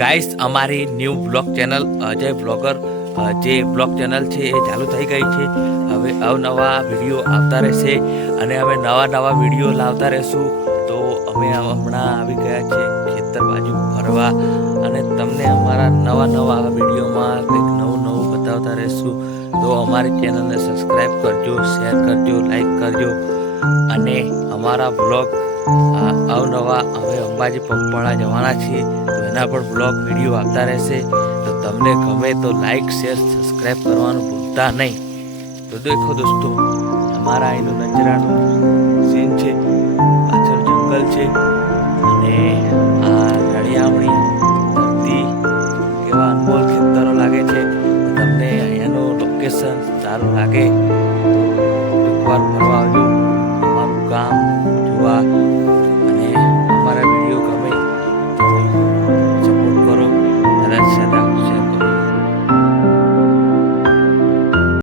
Guys અમારી new blog channel Ajay blogger જે blog channel છે એ ચાલુ થઈ ગઈ છે. હવે અવનવા વિડીયો આવતા રહેશે અને અમે નવા વિડીયો લાવતા રહેશું. તો અમે હમણાં આવી ગયા છે ખેતર બાજુ ફરવા અને તમને અમારા નવા વિડીયોમાં કંઈક નવું બતાવતા રહેશું. તો અમારી ચેનલને સબસ્ક્રાઈબ કરજો, શેર કરજો, લાઈક કરજો અને અમારા બ્લોગ અવનવા હવે અંબાજી પગપાળા જવાના છીએ તો એના પણ બ્લોગ વિડીયો આવતા રહેશે. તો તમને ગમે તો લાઈક, શેર, સબસ્ક્રાઈબ કરવાનું ભૂલતા નહીં. તો દેખો દોસ્તો, અમારા અહીંનું નજરાનું સીન છે, પાછળ જંગલ છે અને આ રળિયામણી